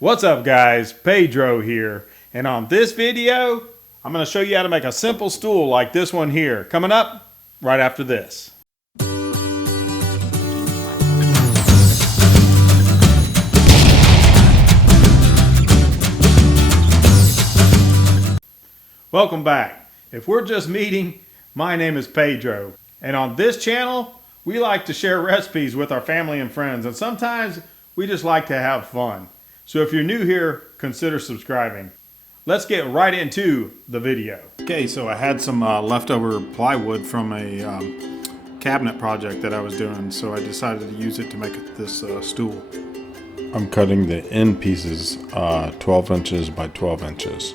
What's up guys, Pedro here, and on this video I'm going to show you how to make a simple stool like this one here, coming up right after this. Welcome back. If we're just meeting, my name is Pedro, and on this channel we like to share recipes with our family and friends, and sometimes we just like to have fun. So if you're new here, consider subscribing. Let's get right into the video. Okay, so I had some leftover plywood from a cabinet project that I was doing, so I decided to use it to make this stool. I'm cutting the end pieces 12 inches by 12 inches.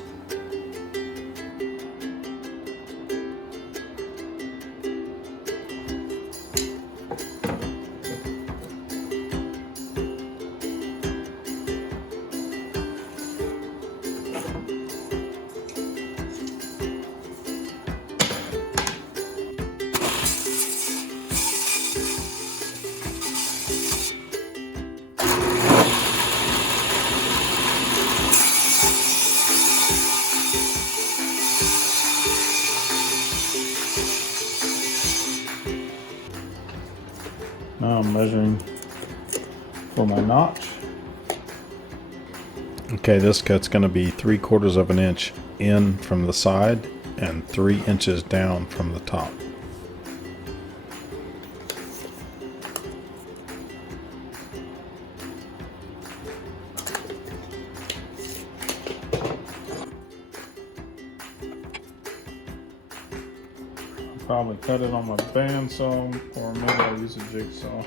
Now I'm measuring for my notch. Okay, this cut's going to be 3/4 of an inch in from the side and 3 inches down from the top. Probably cut it on my bandsaw, or maybe I'll use a jigsaw.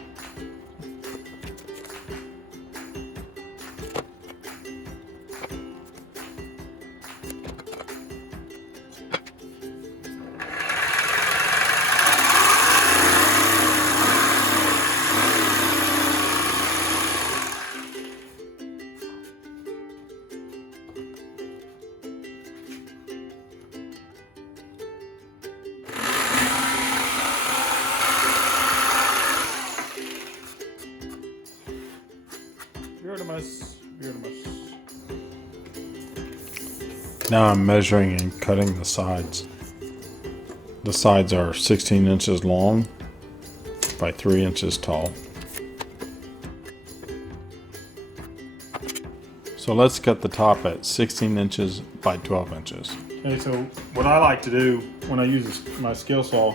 Now I'm measuring and cutting the sides. The sides are 16 inches long by 3 inches tall. So let's cut the top at 16 inches by 12 inches. Okay, so what I like to do when I use my skill saw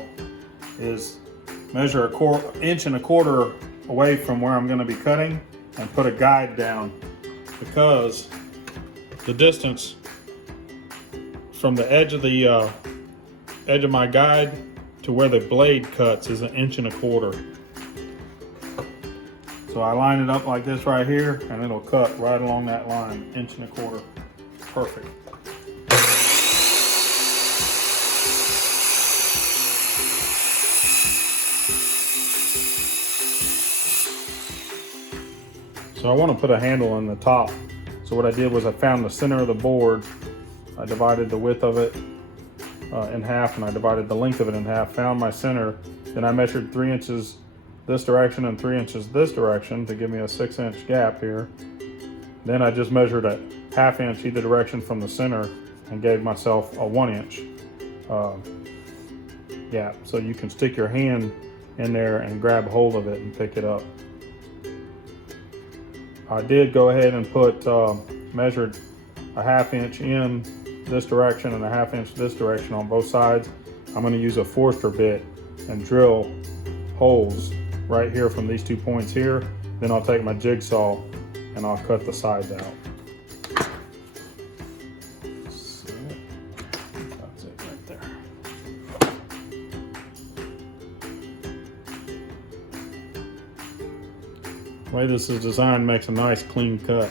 is measure an inch and a quarter away from where I'm going to be cutting and put a guide down, because the distance from the edge of my guide to where the blade cuts is 1.25 inches. So I line it up like this right here, and it'll cut right along that line, 1.25 inches. Perfect. So I want to put a handle on the top. So what I did was I found the center of the board. I divided the width of it in half, and I divided the length of it in half, found my center. Then I measured 3 inches this direction and 3 inches this direction to give me a 6-inch gap here. Then I just measured a 1/2 inch either direction from the center and gave myself a 1-inch gap. So you can stick your hand in there and grab hold of it and pick it up. I did go ahead and measured a 1/2 inch in this direction and a 1/2 inch this direction on both sides. I'm going to use a Forster bit and drill holes right here from these 2 points here. Then I'll take my jigsaw and I'll cut the sides out. That's it right there. The way this is designed makes a nice clean cut.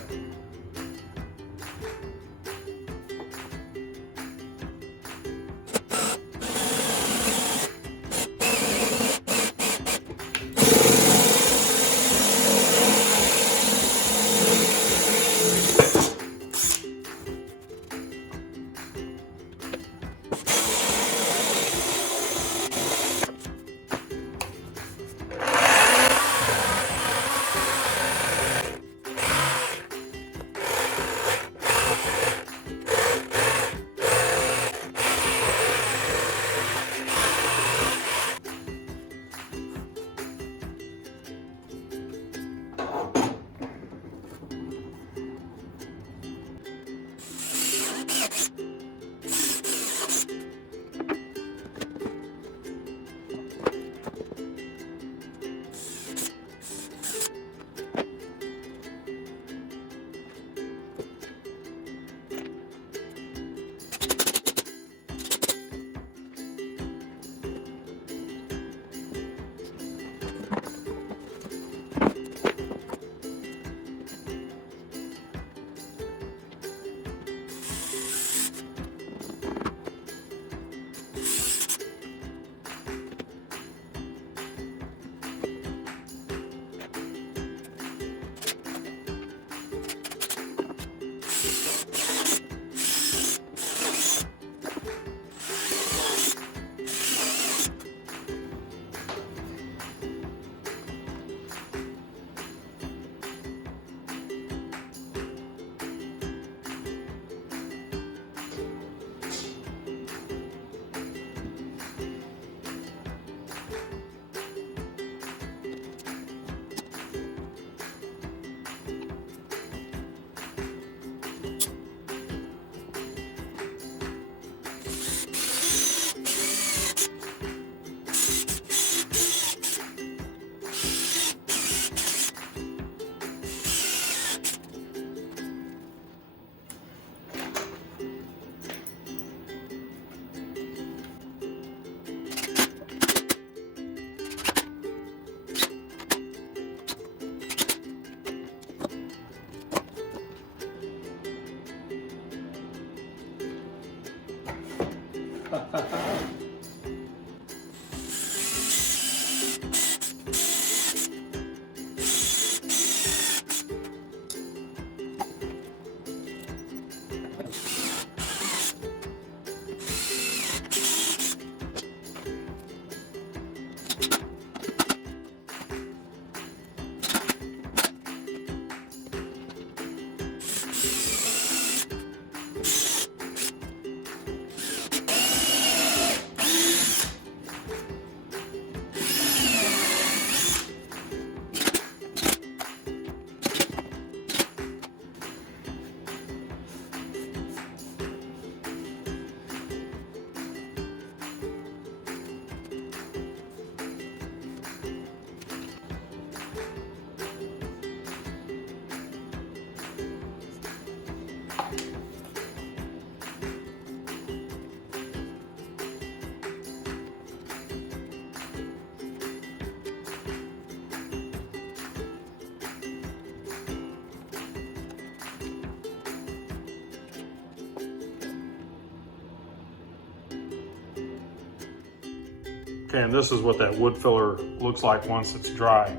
Okay, and this is what that wood filler looks like once it's dry.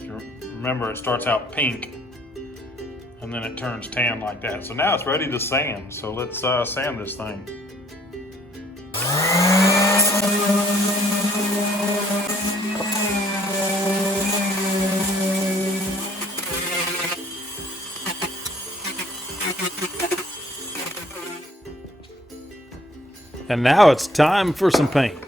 You remember, it starts out pink and then it turns tan like that. So now it's ready to sand. So let's sand this thing. And now it's time for some paint.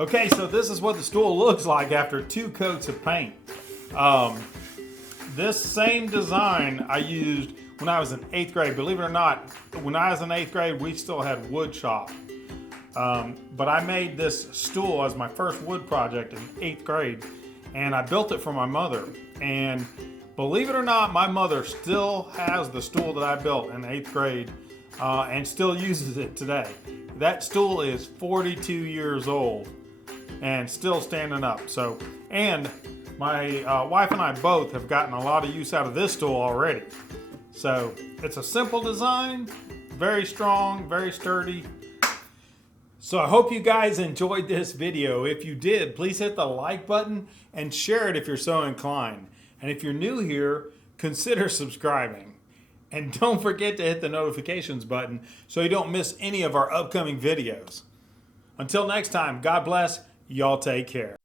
Okay, so this is what the stool looks like after 2 coats of paint. This same design I used when I was in 8th grade. Believe it or not, when I was in 8th grade, we still had wood shop. But I made this stool as my first wood project in 8th grade, and I built it for my mother. And believe it or not, my mother still has the stool that I built in 8th grade and still uses it today. That stool is 42 years old and still standing up. So, and my wife and I both have gotten a lot of use out of this stool already. So it's a simple design, very strong, very sturdy. So I hope you guys enjoyed this video. If you did, please hit the like button and share it if you're so inclined. And if you're new here, consider subscribing. And don't forget to hit the notifications button so you don't miss any of our upcoming videos. Until next time, God bless. Y'all take care.